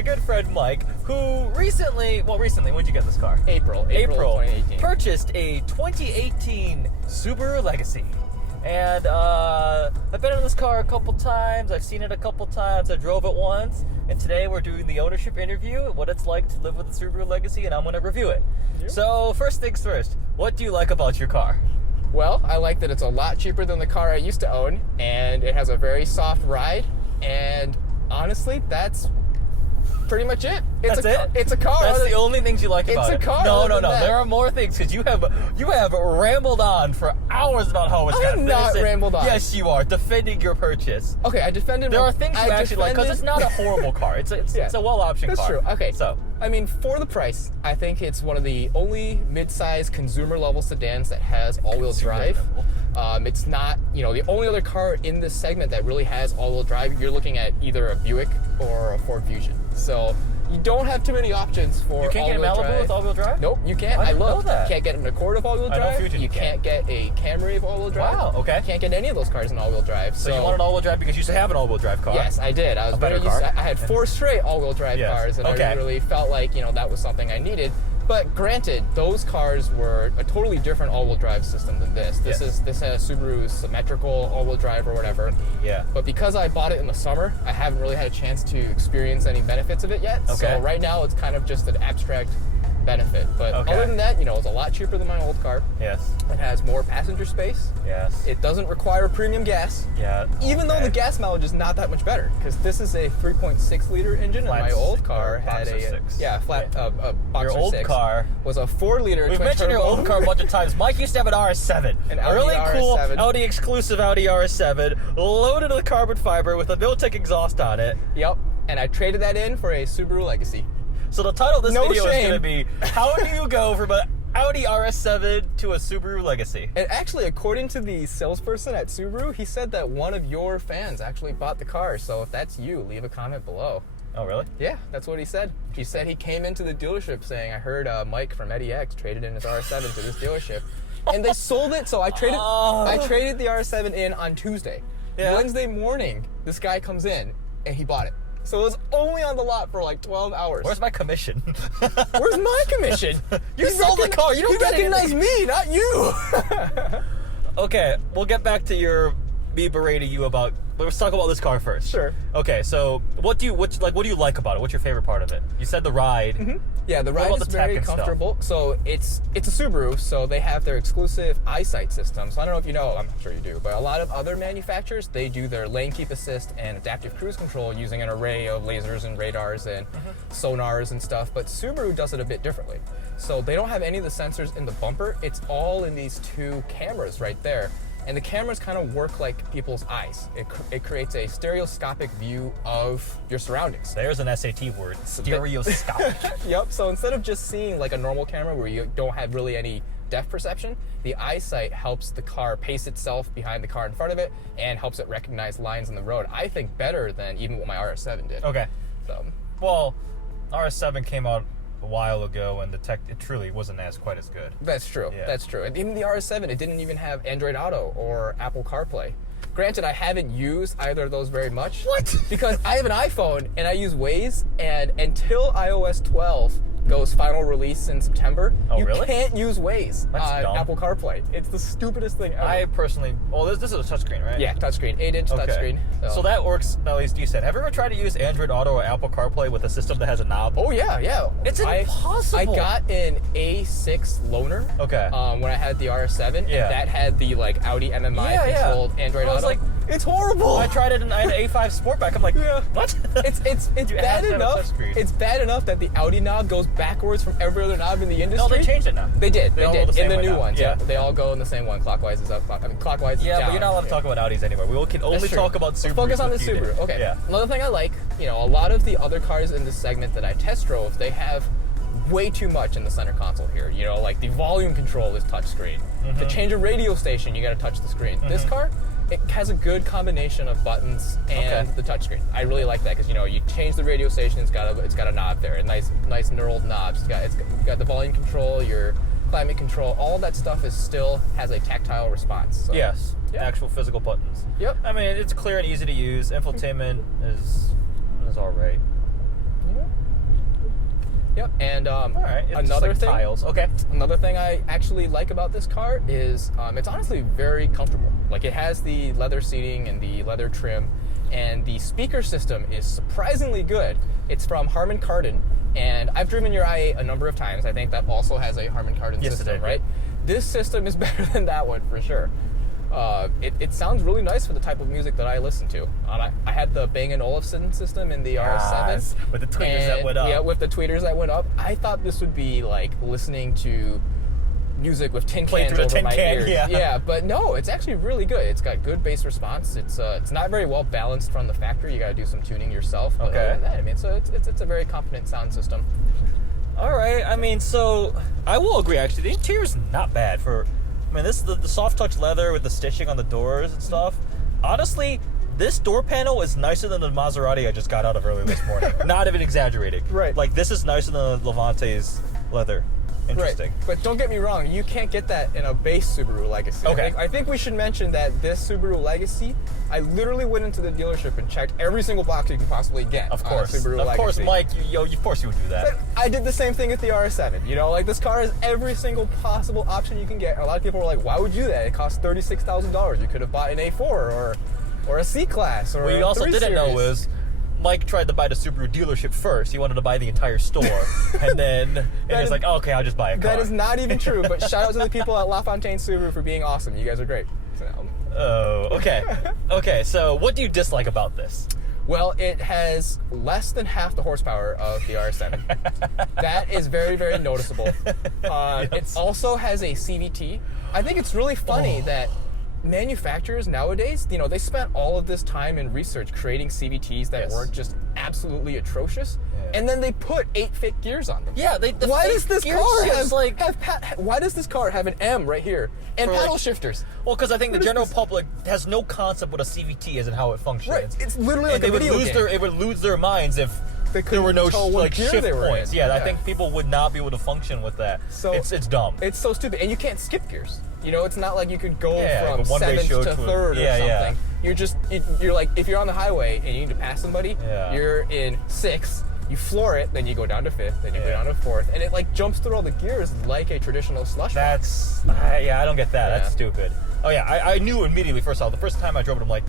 my good friend Mike, who recently, when'd you get this car? April 2018. Purchased a 2018 Subaru Legacy. And I've been in this car a couple times, I've seen it a couple times, I drove it once, and today we're doing the ownership interview, what it's like to live with a Subaru Legacy, and I'm going to review it. Yep. So, first things first, what do you like about your car? Well, I like that it's a lot cheaper than the car I used to own, and it has a very soft ride, and honestly, that's pretty much it. That's it? It's a car. That's the only things you like about it. It's a car. No. There are more things, because you have rambled on for hours about how it's I have not rambled on. Yes, you are, defending your purchase. Okay, I defended. There are things you actually like, because it's not a horrible car. It's a well-optioned car. That's true. Okay, so I mean, for the price, I think it's one of the only mid-size consumer-level sedans that has all-wheel drive. It's not, the only other car in this segment that really has all-wheel drive. You're looking at either a Buick or a Ford Fusion. So you don't have too many options for all-wheel drive. You can't get a Malibu with all-wheel drive? Nope, you can't. I looked. You can't get an Accord of all-wheel drive. You can't get a Camry of all-wheel drive. Wow, okay. You can't get any of those cars in all-wheel drive. So you wanted all-wheel drive because you used to have an all-wheel drive car? Yes, I did. I was very used to, I had 4 straight all-wheel drive cars, and I really felt like, that was something I needed. But granted, those cars were a totally different all-wheel drive system than this. This has Subaru's symmetrical all-wheel drive or whatever. Yeah. But because I bought it in the summer, I haven't really had a chance to experience any benefits of it yet. Okay. So right now, it's kind of just an abstract benefit. But other than that, it's a lot cheaper than my old car. Yes. It has more passenger space. Yes. It doesn't require premium gas. Yeah. Even though the gas mileage is not that much better, because this is a 3.6 liter engine, and my old car had a Boxer 6. Your old car was a 4 liter. We've mentioned your old car a bunch of times. Mike used to have an RS7, a really cool Audi exclusive Audi RS7, loaded with carbon fiber with a no-tech exhaust on it. Yep. And I traded that in for a Subaru Legacy. So the title of this video is going to be, how do you go from an Audi RS7 to a Subaru Legacy? And actually, according to the salesperson at Subaru, he said that one of your fans actually bought the car. So if that's you, leave a comment below. Oh, really? Yeah, that's what he said. He said he came into the dealership saying, I heard Mike from EddieX traded in his RS7 to this dealership. And they sold it, so I traded the RS7 in on Tuesday. Yeah. Wednesday morning, this guy comes in, and he bought it. So it was only on the lot for like 12 hours. Where's my commission? Where's my commission? You sold the car. You don't recognize me, not you. Okay, we'll get back to me berating you about. Let's talk about this car first. Sure. Okay, so what do you like about it? What's your favorite part of it? You said the ride. Mm-hmm. Yeah, the ride is very comfortable. So it's a Subaru, so they have their exclusive eyesight system. So I don't know if you know, I'm sure you do, but a lot of other manufacturers, they do their lane keep assist and adaptive cruise control using an array of lasers and radars and sonars and stuff. But Subaru does it a bit differently. So they don't have any of the sensors in the bumper. It's all in these 2 cameras right there. And the cameras kind of work like people's eyes. It creates a stereoscopic view of your surroundings. There's an SAT word, stereoscopic. Yep, so instead of just seeing like a normal camera where you don't have really any depth perception, the eyesight helps the car pace itself behind the car in front of it and helps it recognize lines in the road. I think better than even what my RS7 did. Okay. So, well, RS7 came out a while ago, and it truly wasn't quite as good. That's true. Yeah. That's true. And even the RS7, it didn't even have Android Auto or Apple CarPlay. Granted, I haven't used either of those very much. What? Because I have an iPhone and I use Waze, and until iOS 12 goes final release in September, you can't use Waze on Apple CarPlay. It's the stupidest thing ever. I personally, this is a touchscreen, right? Yeah, touchscreen, 8-inch touchscreen. So that works, at least you said. Have you ever tried to use Android Auto or Apple CarPlay with a system that has a knob? Oh, yeah. It's impossible. I got an A6 loaner when I had the RS7, and that had the Audi MMI controlled Android Auto. I was like, it's horrible. I tried it, and I had an A5 Sportback. I'm like, what? It's bad enough. It's bad enough that the Audi knob goes backwards from every other knob in the industry. No, they changed it now. They did. They did. In the new ones. Yeah. They all go in the same one. Clockwise is up. Clockwise is down. Yeah, but you're not allowed to talk about Audis anymore. We can only talk about Subaru. Focus on the Subaru. Okay. Yeah. Another thing I like, a lot of the other cars in this segment that I test drove, they have way too much in the center console here. Like the volume control is touchscreen. To change a radio station, you got to touch the screen. This car, it has a good combination of buttons and the touchscreen. I really like that because you change the radio station, it's got a knob there, a nice knurled knob. It's got the volume control, your climate control, all that stuff still has a tactile response. So, yes, actual physical buttons. Yep. I mean, it's clear and easy to use. Infotainment is all right. Yep. And All right. It's another just like thing. tiles. Okay. Another thing I actually like about this car is it's honestly very comfortable. Like, it has the leather seating and the leather trim, and the speaker system is surprisingly good. It's from Harman Kardon, and I've driven your i8 a number of times. I think that also has a Harman Kardon system, right? This system is better than that one for sure. It sounds really nice for the type of music that I listen to. I had the Bang & Olufsen system in the RS7. With the tweeters that went up. Yeah, with the tweeters that went up. I thought this would be like listening to music with tin cans over my ears. Yeah, but no, it's actually really good. It's got good bass response. It's not very well balanced from the factory. You got to do some tuning yourself. But other than that, I mean, so it's a very competent sound system. All right. I mean, so I will agree. Actually, the interior's not bad for. I mean, this the soft touch leather with the stitching on the doors and stuff. Honestly, this door panel is nicer than the Maserati I just got out of earlier this morning. Not even exaggerating. Right. Like, this is nicer than the Levante's leather. Interesting. Right. But don't get me wrong, you can't get that in a base Subaru Legacy. Okay. I think we should mention that this Subaru Legacy, I literally went into the dealership and checked every single box you can possibly get. Of course. Subaru Legacy. Of course, Mike, of course you would do that. But I did the same thing with the RS7. You know, like, this car has every single possible option you can get. A lot of people were like, why would you do that? It costs $36,000. You could have bought an A4 or a C-Class or what you also didn't know is Mike tried to buy the Subaru dealership first. He wanted to buy the entire store. And then he was like, oh, okay, I'll just buy a car. That is not even true, but shout out to the people at LaFontaine Subaru for being awesome. You guys are great. Oh, okay. Okay, so what do you dislike about this? Well, it has less than half the horsepower of the RS7. That is very, very noticeable. It also has a CVT. I think it's really funny that manufacturers nowadays, you know, they spent all of this time in research creating CVTs that weren't just absolutely atrocious, and then they put 8 fake gears on them. Yeah, why does this car have an M right here and paddle shifters? Well, because I think the general public has no concept what a CVT is and how it functions. Right, it's literally like a video game. They would lose their minds if there were no shift points. Yeah, I think people would not be able to function with that. So it's dumb. It's so stupid, and you can't skip gears. You know, it's not like you could go from one 7th to 3rd or something. Yeah. You're like, if you're on the highway and you need to pass somebody, you're in 6th, you floor it, then you go down to 5th, then you go down to 4th, and it like jumps through all the gears like a traditional slush box. I don't get that. Yeah. That's stupid. Oh yeah, I knew immediately. First off, the first time I drove it, I'm like,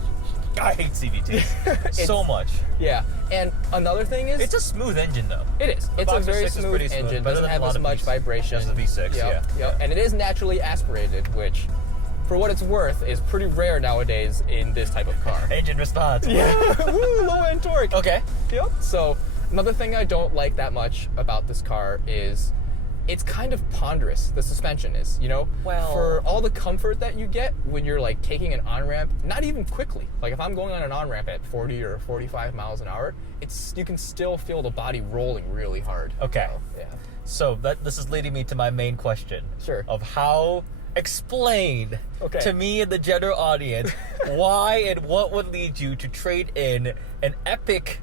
I hate CVTs so much. Yeah, and another thing is, it's a smooth engine though. It is. It's a very smooth engine. Doesn't have as much vibration. Just the V6. Yep. And it is naturally aspirated, which, for what it's worth, is pretty rare nowadays in this type of car. Engine response. Yeah. Woo, low end torque. Okay. Yep. So another thing I don't like that much about this car is it's kind of ponderous. The suspension is, you know, for all the comfort that you get when you're like taking an on-ramp, not even quickly. Like if I'm going on an on-ramp at 40 or 45 miles an hour, you can still feel the body rolling really hard. Okay. So, So this is leading me to my main question. Sure. Of how explain to me and the general audience why and what would lead you to trade in an epic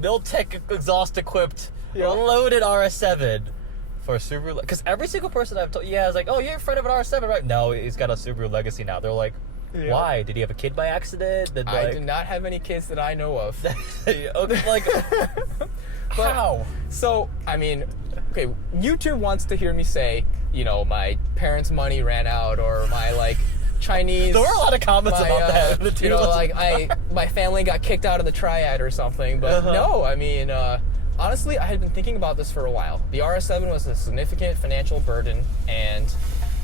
Miltech exhaust equipped loaded RS7 for a Subaru, because every single person I've told, I was like, oh, you're a friend of an RS7, right? No, he's got a Subaru Legacy now. They're like, why? Did he have a kid by accident? I did not have any kids that I know of. How? So, I mean, okay, YouTube wants to hear me say, you know, my parents' money ran out, or my, like, Chinese... There were a lot of comments about that. You know, like, my family got kicked out of the triad or something, but no, I mean... honestly, I had been thinking about this for a while. The RS7 was a significant financial burden, and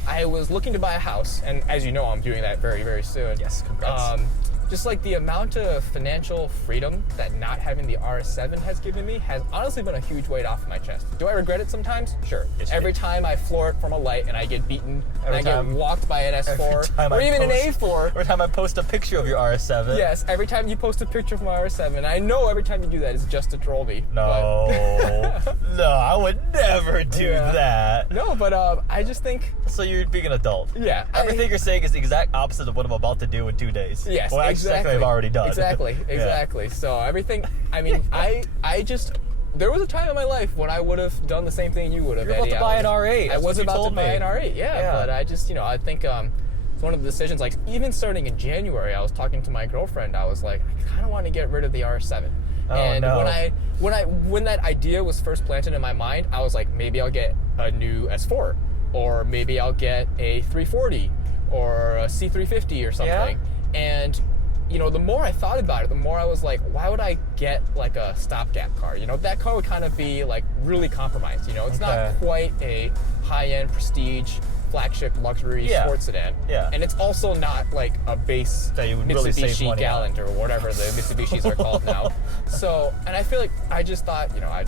I was looking to buy a house, and as you know, I'm doing that very, very soon. Yes, congrats. Just like the amount of financial freedom that not having the RS7 has given me has honestly been a huge weight off my chest. Do I regret it sometimes? Sure. Every time I floor it from a light and I get beaten and I get walked by an S4 or even an A4. Every time I post a picture of your RS7. Yes, every time you post a picture of my RS7. I know every time you do that is just to troll me. No. No, I would never do that. No, but I just think... So you're being an adult. Yeah. Everything you're saying is the exact opposite of what I'm about to do in 2 days. Yes, exactly. I've already done. Exactly. So everything, I mean, I just, there was a time in my life when I would have done the same thing you would have. You're about to buy an R8. I was about to buy an R8, but I just, you know, I think it's one of the decisions, like even starting in January, I was talking to my girlfriend, I was like, I kind of want to get rid of the R7. And no. when that idea was first planted in my mind, I was like, maybe I'll get a new S4, or maybe I'll get a 340 or a C350 or something. Yeah. And you know, the more I thought about it, the more I was like, why would I get like a stopgap car? You know, that car would kind of be like really compromised. You know, it's not quite a high-end prestige flagship luxury sports sedan. Yeah. And it's also not like a base that you would really save money Gallant or whatever the Mitsubishis are called now. So, and I feel like I just thought, you know,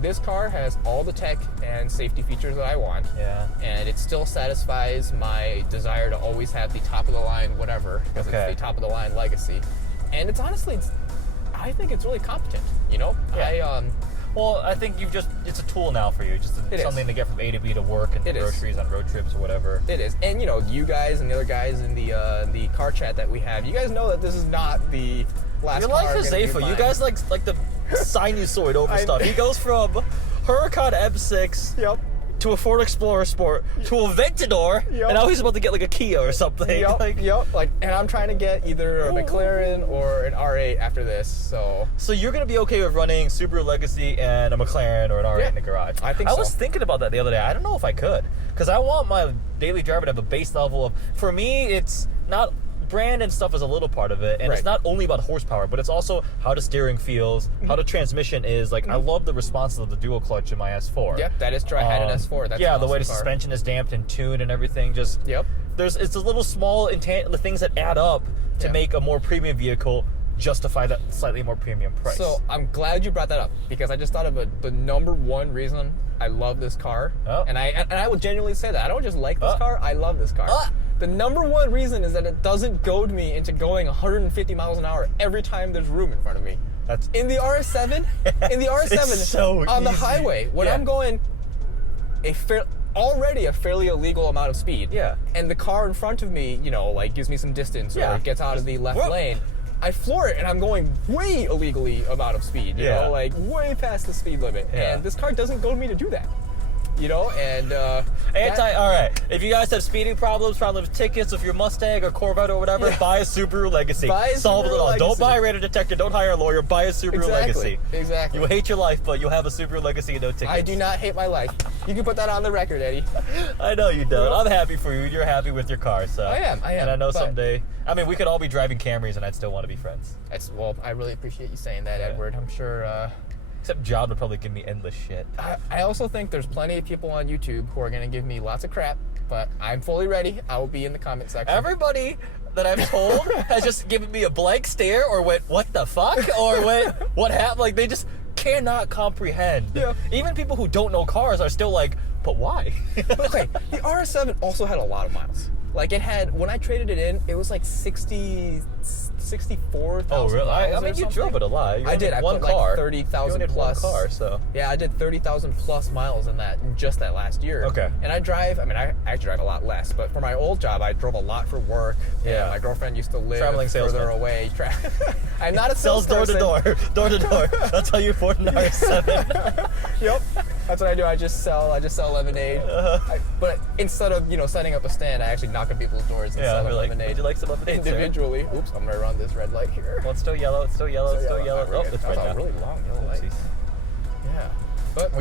this car has all the tech and safety features that I want. Yeah. And it still satisfies my desire to always have the top of the line whatever, because it's the top of the line Legacy. And it's honestly, I think it's really competent, you know? Yeah. Well, I think it's a tool now for you, just something to get from A to B to work and groceries on road trips or whatever. It is. And, you know, you guys and the other guys in the car chat that we have, you guys know that this is not the last Your car. life is safer. You guys like the sinusoid over stuff. He goes from Huracan M6 to a Ford Explorer Sport to a Ventador, and now he's about to get like a Kia or something. And I'm trying to get either a McLaren or an R8 after this. So you're gonna be okay with running Subaru Legacy and a McLaren or an R8 in the garage? I think so. I was thinking about that the other day. I don't know if I could, because I want my daily driver to have a base level of. For me, it's not. Brand and stuff is a little part of it, and it's not only about horsepower, but it's also how the steering feels, how the transmission is. Like, I love the response of the dual clutch in my S4. Yep, that is true. I had an S4. That's the way the suspension is damped and tuned and everything. Just it's the little small the things that add up to make a more premium vehicle justify that slightly more premium price. So I'm glad you brought that up, because I just thought of the number one reason I love this car, and I will genuinely say that I don't just like this car, I love this car. The number one reason is that it doesn't goad me into going 150 miles an hour every time there's room in front of me. That's in the RS7. In the RS7 on the highway, when I'm going already a fairly illegal amount of speed, and the car in front of me, you know, like gives me some distance or gets out of the left lane, I floor it, and I'm going way illegally amount of speed, you know, like way past the speed limit. And this car doesn't goad me to do that. You know, and all right. If you guys have speeding problems with tickets, if you're Mustang or Corvette or whatever, buy a Subaru Legacy. Solve it all. Don't buy a radar detector. Don't hire a lawyer. Buy a Subaru Legacy. Exactly. You will hate your life, but you'll have a Subaru Legacy and no tickets. I do not hate my life. You can put that on the record, Eddie. I know you don't. I'm happy for you. You're happy with your car, so I am. And I know someday. I mean, we could all be driving Camrys, and I'd still want to be friends. Well, I really appreciate you saying that, Edward. I'm sure. Except John would probably give me endless shit. I also think there's plenty of people on YouTube who are going to give me lots of crap, but I'm fully ready. I will be in the comment section. Everybody that I've told has just given me a blank stare or went, what the fuck? Or went, what happened? Like, they just cannot comprehend. Yeah. Even people who don't know cars are still like, but why? Okay, the RS7 also had a lot of miles. Like, it had, when I traded it in, it was like 64,000 Oh, really? miles. I mean, you drove it a lot. I did. I one put car. Like 30,000 plus. One car, so. Yeah, I did 30,000 plus miles in just that last year. Okay. And I actually drive a lot less, but for my old job, I drove a lot for work. Yeah. My girlfriend used to live Traveling further salesman. away. I'm not a salesperson. Sells door to door. That's how you afford an RS7. Yep. That's what I do. I just sell lemonade. But instead of, setting up a stand, I actually knock on people's doors and sell lemonade. Would you like some lemonade, individually? Sir? Oops, I'm going to run this red light here. Well, it's still yellow. It's still yellow. Oh, it's red now. A really long yellow light. Yeah. But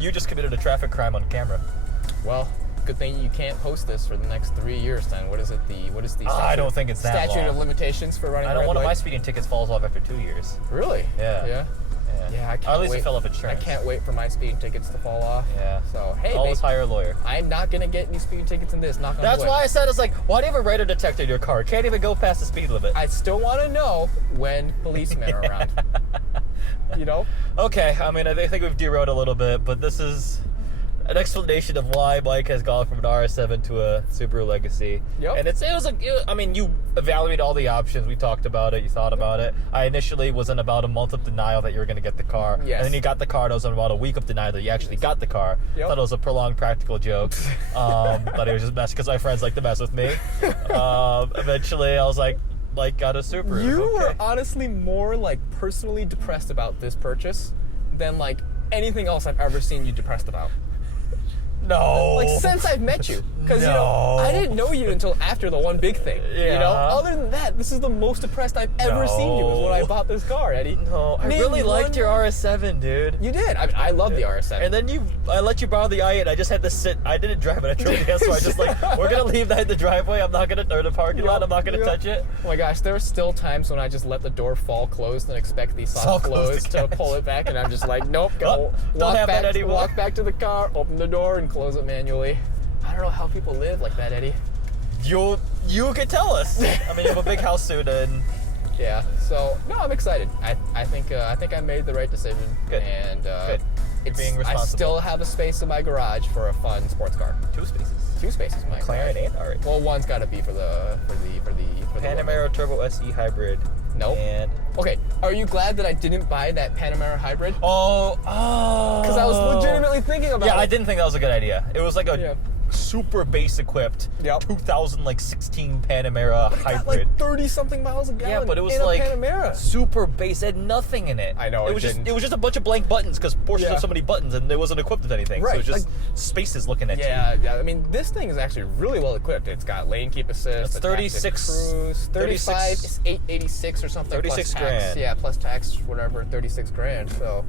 you just committed a traffic crime on camera. Well, good thing you can't post this for the next 3 years then. What is the I don't think it's that statute long. of limitations for running I a know red one light? of my speeding tickets falls off after 2 years. Really? Yeah. Yeah, I can't Or at least wait. it fell off insurance. I can't wait for my speeding tickets to fall off. Yeah. So, hey, always hire a lawyer. I'm not going to get any speeding tickets in this. Knock on That's wood. why I said, it's like, why do you have a radar detector in your car? It can't even go past the speed limit. I still want to know when policemen are around. Okay, I mean, I think we've derailed a little bit, but this is an explanation of why Mike has gone from an RS7 to a Subaru Legacy. Yep. And you evaluated all the options. We talked about it. You thought about it. I initially was in about a month of denial that you were going to get the car. Yes. And then you got the car, and I was in about a week of denial that you actually got the car. Yep. Thought it was a prolonged practical joke. Thought it was just mess because my friends like to mess with me. Eventually, I was like, got a Subaru. You were honestly more personally depressed about this purchase than anything else I've ever seen you depressed about. No. Like, since I've met you. Because, No. I didn't know you until after the one big thing. Yeah. Other than that, this is the most depressed I've ever seen you is when I bought this car, Eddie. No, I really liked your RS7, dude. You did. I mean, I love the RS7. And then I let you borrow the i8. I just had to sit. I didn't drive it. I drove it. So I just like, we're gonna leave that in the driveway. I'm not gonna, or the parking lot. I'm not gonna touch it. Oh my gosh, there are still times when I just let the door fall closed and expect the soft close to pull it back, and I'm just like, nope, go don't have that anymore. Walk back to the car, open the door, and close it manually. I don't know how people live like that, Eddie. You could tell us. I mean, you have a big house soon, and yeah. So no, I'm excited. I think I made the right decision. Good. And Good. You're being responsible. I still have a space in my garage for a fun sports car. 2 spaces. 2 spaces in my McLaren garage. and R8. Well, one's got to be for the Panamera Turbo SE Hybrid. Nope. And okay, are you glad that I didn't buy that Panamera Hybrid? oh, Because I was legitimately thinking about it. yeah, I didn't think that was a good idea. It was like a Yeah. super base equipped 2016 Panamera It got Hybrid. like 30-something miles a gallon. Yeah, but it was in like a Panamera. super base. It had nothing in it. I know, It it was didn't. just a bunch of blank buttons because Porsche has so many buttons and it wasn't equipped with anything. So Right, it was just like- spaces looking at you. Yeah. I mean, this thing is actually really well equipped. It's got lane keep assist. It's 36 cruise, 35, 36 it's 886 or something. 36 plus tax. grand. Yeah, plus tax, whatever, 36 grand. So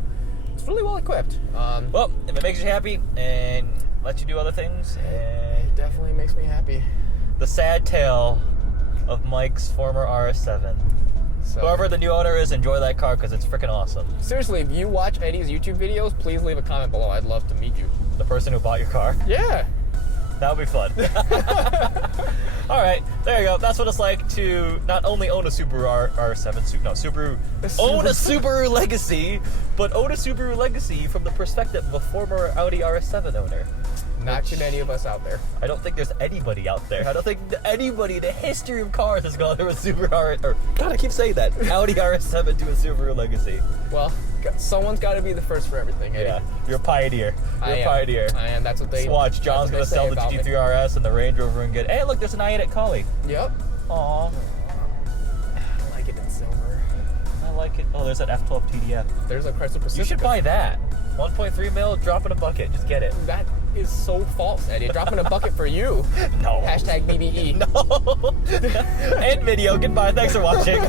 it's really well equipped. Well, if it makes you happy and lets you do other things, It definitely makes me happy. the sad tale of Mike's former RS7. So, Whoever the new owner is, enjoy that car because it's freaking awesome. seriously, if you watch Eddie's YouTube videos, please leave a comment below. I'd love to meet you. The person who bought your car. Yeah. That would be fun. All right, there you go. That's what it's like to not only own a Subaru RS7, own a Subaru Legacy, but own a Subaru Legacy from the perspective of a former Audi RS7 owner. Not too many of us out there. I don't think there's anybody out there. I don't think anybody in the history of cars has gone through a Subaru God, I keep saying that. Audi RS7 to a Subaru Legacy. Well, someone's got to be the first for everything, Eddie. Yeah, you're a pioneer. You're a pioneer. I am. That's what they. Just watch. John's gonna sell the GT3 RS and the Range Rover and get. Hey, look, there's an i8 Collie. Yep. Aw, I like it in silver. I like it. Oh, there's that F12 TDF. There's a Chrysler Pacifica. You should buy that. 1.3 mil, drop in a bucket. Just get it. That is so false, Eddie. Drop in a bucket for you. No. Hashtag BBE. No. End video. Goodbye. Thanks for watching.